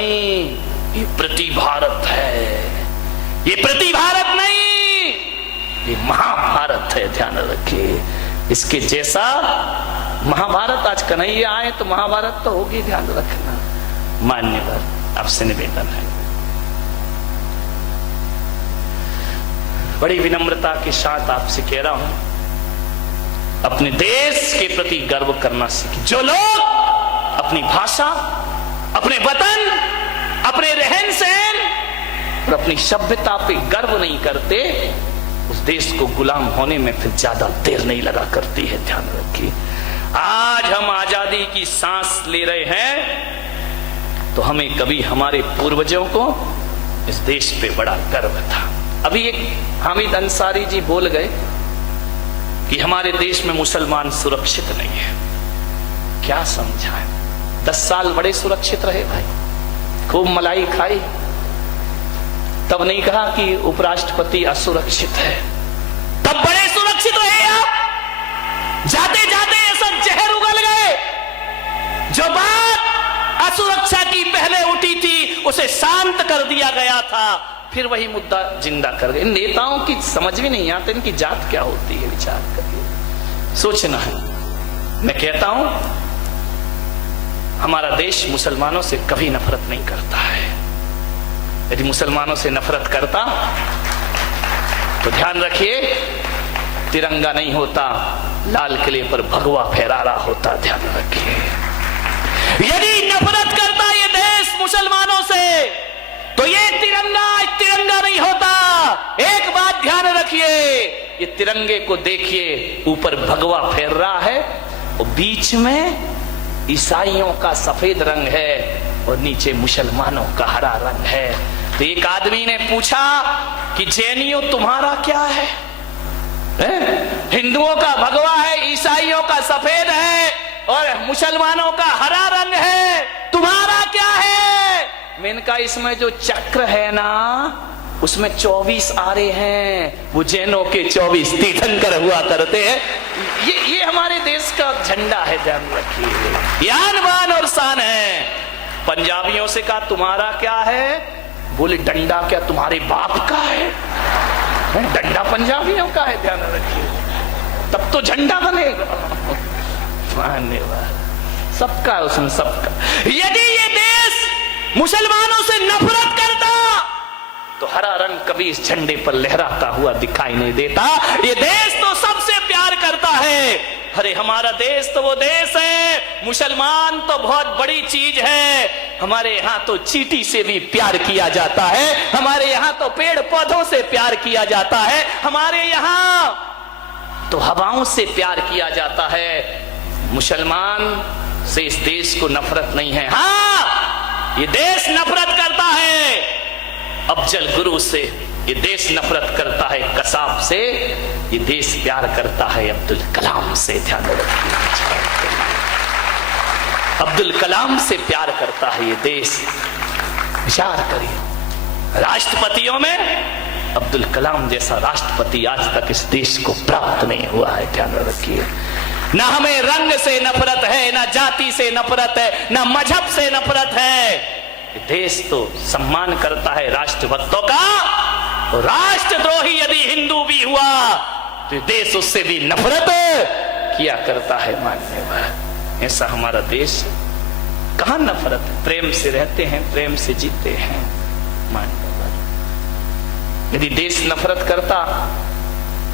नहीं, ये प्रति भारत है, ये प्रति भारत नहीं, ये महाभारत है। ध्यान रखिए, इसके जैसा महाभारत आज कन्हैया आए तो महाभारत तो होगी, ध्यान रखना। मान्यवर, आपसे निवेदन है, बड़ी विनम्रता के साथ आपसे कह रहा हूं, अपने देश के प्रति गर्व करना सीखें। जो लोग अपनी भाषा, अपने वतन, अपने रहन सहन और अपनी सभ्यता पे गर्व नहीं करते, उस देश को गुलाम होने में फिर ज्यादा देर नहीं लगा करती है। ध्यान रखिए, आज हम आजादी की सांस ले रहे हैं तो हमें कभी हमारे पूर्वजों को इस देश पे बड़ा गर्व था। अभी एक हामिद अंसारी जी बोल गए कि हमारे देश में मुसलमान सुरक्षित नहीं है। क्या समझाएं? 10 साल बड़े सुरक्षित रहे भाई, खूब मलाई खाई, तब नहीं कहा कि उपराष्ट्रपति असुरक्षित है, तब बड़े सुरक्षित रहे आप। जाते जाते ऐसा जहर उगल गए, जो बात असुरक्षा की पहले उठी थी उसे शांत कर दिया गया था, फिर वही मुद्दा जिंदा कर गए। नेताओं की समझ भी नहीं आती इनकी जात क्या होती है, विचार करिए, सोचना है। मैं कहता हूं, हमारा देश मुसलमानों से कभी नफरत नहीं करता है। यदि मुसलमानों से नफरत करता तो ध्यान रखिए, तिरंगा नहीं होता, लाल किले पर भगवा फहरा रहा होता। ध्यान रखिए, यदि नफरत करता ये देश मुसलमानों से तो ये तिरंगा नहीं होता। एक बात ध्यान रखिए, ये तिरंगे को देखिए, ऊपर भगवा फहर रहा है और बीच में ईसाइयों का सफेद रंग है और नीचे मुसलमानों का हरा रंग है। तो एक आदमी ने पूछा कि जैनियों तुम्हारा क्या है? हिंदुओं का भगवा है, ईसाइयों का सफेद है और मुसलमानों का हरा रंग है, तुम्हारा क्या है? मैंने कहा इसमें जो चक्र है ना उसमें 24 आरे हैं, वो जैनों के 24 तीर्थंकर हुआ करते हैं। ये हमारे देश का झंडा है, ध्यान रखिए, ये आन बान और शान है। पंजाबियों से कहा तुम्हारा क्या है? बोले डंडा क्या तुम्हारे बाप का है? डंडा पंजाबियों का है, ध्यान रखिए, तब तो झंडा बनेगा। धन्यवाद, सबका है उसमें, सबका। यदि ये देश मुसलमानों से नफरत करता तो हरा रंग कभी इस झंडे पर लहराता हुआ दिखाई नहीं देता। ये देश तो सबसे प्यार करता है। अरे हमारा देश तो वो देश है, मुसलमान तो बहुत बड़ी चीज है। हमारे यहाँ तो चींटी से भी प्यार किया जाता है, हमारे यहाँ तो पेड़ पौधों से प्यार किया जाता है, हमारे यहाँ तो हवाओं से प्यार किया जाता है। मुसलमान से इस देश को नफरत नहीं है। हाँ, ये देश नफरत करता है अफजल गुरु से, ये देश नफरत करता है कसाब से, ये देश प्यार करता है अब्दुल कलाम से। ध्यान रखिए, अब्दुल कलाम से प्यार करता है ये देश। विचार करिए, राष्ट्रपतियों में अब्दुल कलाम जैसा राष्ट्रपति आज तक इस देश को प्राप्त नहीं हुआ है। ध्यान रखिए, ना हमें रंग से नफरत है, ना जाति से नफरत है, ना मजहब से नफरत है। देश तो सम्मान करता है राष्ट्रभक्तों का, और राष्ट्रद्रोही यदि हिंदू भी हुआ तो देश उससे भी नफरत किया करता है। मान्यवर, ऐसा हमारा देश, कहां नफरत? प्रेम से रहते हैं, प्रेम से जीते हैं। मान्यवर, यदि देश नफरत करता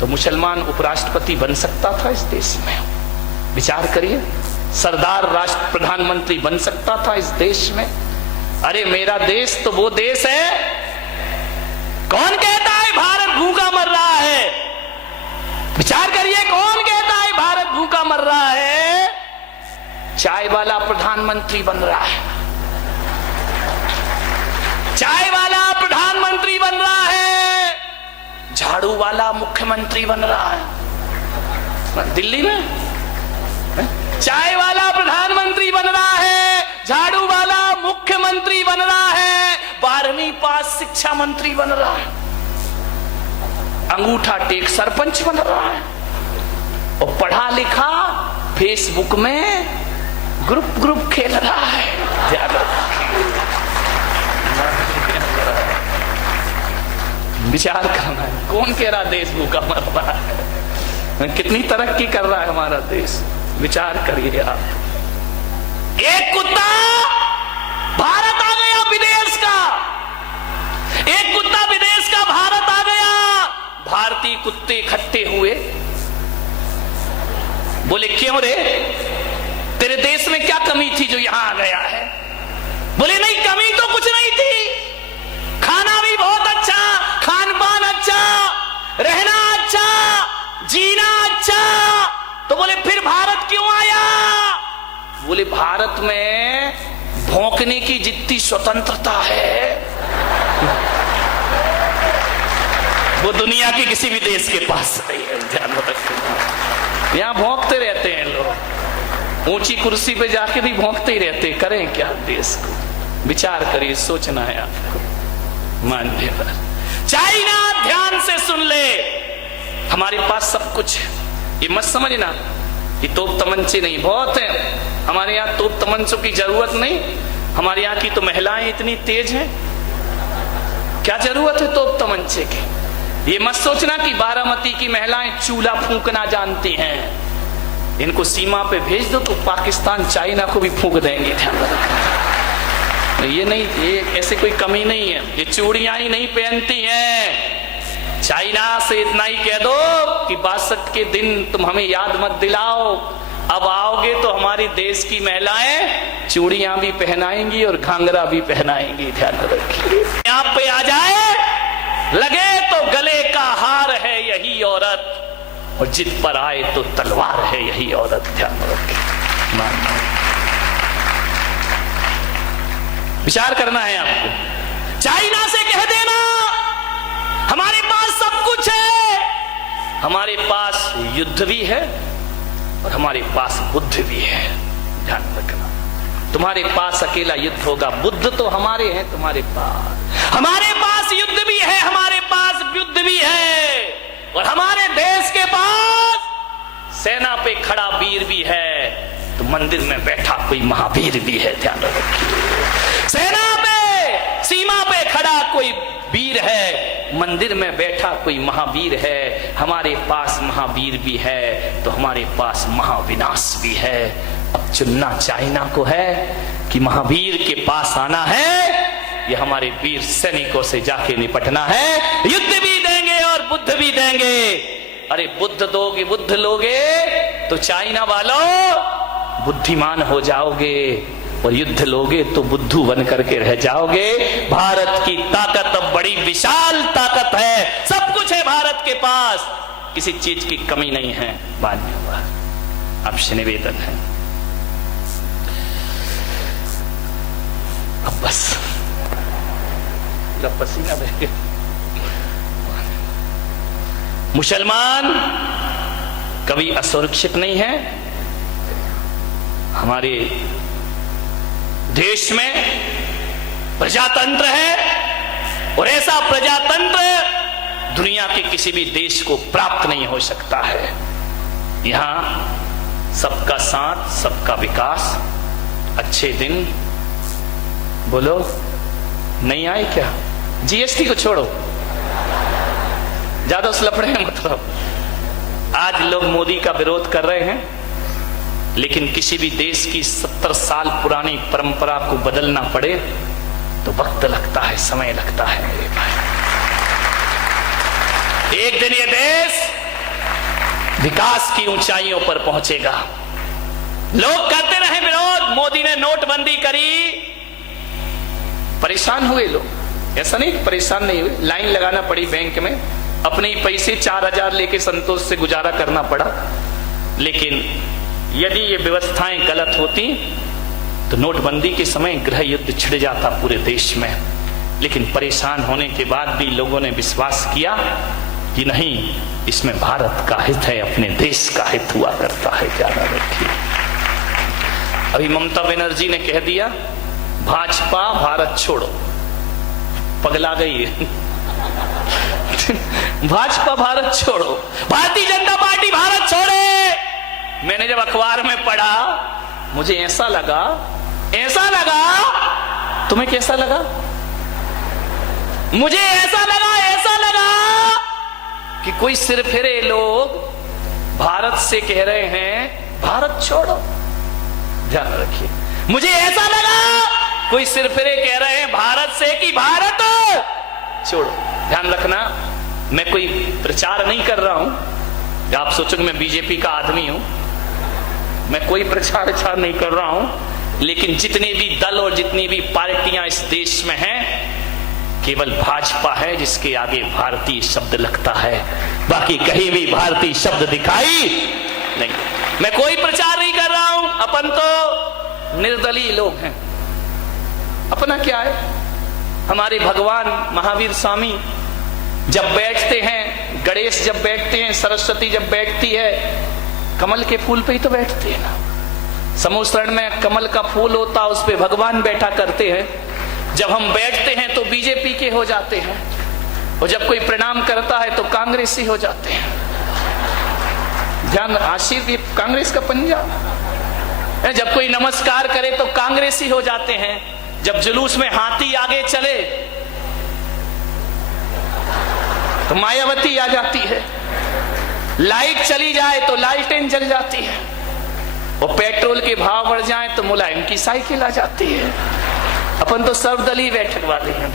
तो मुसलमान उपराष्ट्रपति बन सकता था इस देश में। विचार करिए, सरदार राष्ट्र प्रधानमंत्री बन सकता था इस देश में। अरे मेरा देश तो वो देश है, कौन कहता है भारत भूखा मर रहा है? विचार करिए, कौन कहता है भारत भूखा मर रहा है? चाय वाला प्रधानमंत्री बन रहा है, चाय वाला प्रधानमंत्री बन रहा है, झाड़ू वाला मुख्यमंत्री बन रहा है। दिल्ली में चाय वाला प्रधानमंत्री बन रहा है, झाड़ू वाला मुख्यमंत्री बन रहा है, 12वीं पास शिक्षा मंत्री बन रहा है, अंगूठा टेक सरपंच बन रहा है, और पढ़ा लिखा फेसबुक में ग्रुप खेल रहा है। विचार करना है। कौन कह रहा देश भूखा मर रहा है? कितनी तरक्की कर रहा है हमारा देश, विचार करिए आप। एक कुत्ता भारत आ गया विदेश का, एक कुत्ता विदेश का भारत आ गया। भारतीय कुत्ते इकट्ठे हुए, बोले क्यों रे, तेरे देश में क्या कमी थी जो यहां आ गया है? बोले नहीं, कमी तो कुछ नहीं थी, खाना भी बहुत अच्छा, खान पान अच्छा, रहना अच्छा, जीना अच्छा। तो बोले फिर भारत क्यों आया? बोले भारत में भौंकने की जितनी स्वतंत्रता है वो दुनिया के किसी भी देश के पास नहीं है। ध्यान रखना, यहां भौंकते रहते हैं लोग, ऊंची कुर्सी पे जाके भी भौंकते ही रहते। करें क्या देश को? विचार करिए, सोचना है आपको। मान्यवर चाइना, ध्यान से सुन ले, हमारे पास सब कुछ है। ये मत समझना कि तोप तमंचे नहीं, बहुत है हमारे यहाँ, तोप तमंचों की जरूरत नहीं। हमारे यहाँ की तो महिलाएं इतनी तेज हैं, क्या जरूरत है तोप तमंचे की? ये मत सोचना कि बारामती की महिलाएं चूल्हा फूंकना जानती हैं। इनको सीमा पे भेज दो तो पाकिस्तान चाइना को भी फूंक देंगे। ध्यान रखना, ये नहीं, ये ऐसे कोई कमी नहीं है। ये चूड़ियां ही नहीं पहनती हैं। चाइना से इतना ही कह दो कि 62 के दिन तुम हमें याद मत दिलाओ, अब आओगे तो हमारी देश की महिलाएं चूड़ियां भी पहनाएंगी और घाघरा भी पहनाएंगी। ध्यान रखिए, यहाँ पे आ जाए लगे तो गले का हार है यही औरत, और जिद पर आए तो तलवार है यही औरत। ध्यान रखिए, विचार करना है आपको। चाइना से कह देना हमारे पास सब कुछ है, हमारे पास युद्ध भी है और हमारे पास बुद्ध भी है। ध्यान रखना, तुम्हारे पास अकेला युद्ध होगा, बुद्ध तो हमारे हैं तुम्हारे पास। हमारे पास युद्ध भी है, हमारे पास युद्ध भी है, और हमारे देश के पास सेना पे खड़ा वीर भी है, तो मंदिर में बैठा कोई महावीर भी है। ध्यान रखिए, सेना पे, सीमा पे खड़ा कोई वीर है, मंदिर में बैठा कोई महावीर है। हमारे पास महावीर भी है तो हमारे पास महाविनाश भी है। अब चुनना चाइना को है कि महावीर के पास आना है, ये हमारे वीर सैनिकों से जाके निपटना है। युद्ध भी देंगे और बुद्ध भी देंगे। अरे बुद्ध दोगे, बुद्ध लोगे तो चाइना वालों बुद्धिमान हो जाओगे, और युद्ध लोगे तो बुद्धू बन करके रह जाओगे। भारत की ताकत अब बड़ी विशाल ताकत है, सब कुछ है भारत के पास, किसी चीज की कमी नहीं है। मान्यवर आपसे निवेदन है, अब बस पसीना बह गया। मुसलमान कभी असुरक्षित नहीं है। हमारे देश में प्रजातंत्र है, और ऐसा प्रजातंत्र दुनिया के किसी भी देश को प्राप्त नहीं हो सकता है। यहां सबका साथ, सबका विकास। अच्छे दिन बोलो, नहीं आए क्या? जीएसटी को छोड़ो, ज्यादा उस लफड़े में मतलब। आज लोग मोदी का विरोध कर रहे हैं, लेकिन किसी भी देश की 70 साल पुरानी परंपरा को बदलना पड़े तो वक्त लगता है, समय लगता है मेरे भाई। एक दिन ये देश विकास की ऊंचाइयों पर पहुंचेगा। लोग करते रहे विरोध, मोदी ने नोटबंदी करी, परेशान हुए लोग। ऐसा नहीं परेशान नहीं हुए, लाइन लगाना पड़ी बैंक में, अपने ही पैसे 4000 लेके संतोष से गुजारा करना पड़ा। लेकिन यदि ये व्यवस्थाएं गलत होती तो नोटबंदी के समय गृह युद्ध छिड़ जाता पूरे देश में। लेकिन परेशान होने के बाद भी लोगों ने विश्वास किया कि नहीं, इसमें भारत का हित है, अपने देश का हित हुआ करता है। क्या ना रखिए, अभी ममता बनर्जी ने कह दिया भाजपा भारत छोड़ो, पगला गई है। भाजपा भारत छोड़ो, भारतीय जनता पार्टी भारत छोड़े। मैंने जब अखबार में पढ़ा मुझे ऐसा लगा, तुम्हें कैसा लगा? मुझे ऐसा लगा कि कोई सिरफिरे लोग भारत से कह रहे हैं भारत छोड़ो। ध्यान रखिए, मुझे ऐसा लगा कोई सिरफिरे कह रहे हैं भारत से कि भारत छोड़ो। ध्यान रखना, मैं कोई प्रचार नहीं कर रहा हूं, आप सोचोगे मैं बीजेपी का आदमी हूं, मैं कोई प्रचार नहीं कर रहा हूं, लेकिन जितने भी दल और जितनी भी पार्टियां इस देश में हैं, केवल भाजपा है जिसके आगे भारतीय शब्द लगता है, बाकी कहीं भी भारतीय शब्द दिखाई नहीं। मैं कोई प्रचार नहीं कर रहा हूं, अपन तो निर्दलीय लोग हैं। अपना क्या है, हमारे भगवान महावीर स्वामी जब बैठते हैं, गणेश जब बैठते हैं, सरस्वती जब बैठती है, कमल के फूल पे ही तो बैठते हैं ना। समूसरण में कमल का फूल होता, उस पे भगवान बैठा करते हैं। जब हम बैठते हैं तो बीजेपी के हो जाते हैं, और जब कोई प्रणाम करता है तो कांग्रेसी हो जाते हैं। ध्यान, आशीर्वाद कांग्रेस का पंजा। जब कोई नमस्कार करे तो कांग्रेसी हो जाते हैं, जब जुलूस में हाथी आगे चले तो मायावती आ जाती है, लाइट चली जाए तो लालटेन जल जाती है, और पेट्रोल के भाव बढ़ जाए तो मुलायम की साइकिल आ जाती है। अपन तो सर्वदलीय बैठक वाले हैं।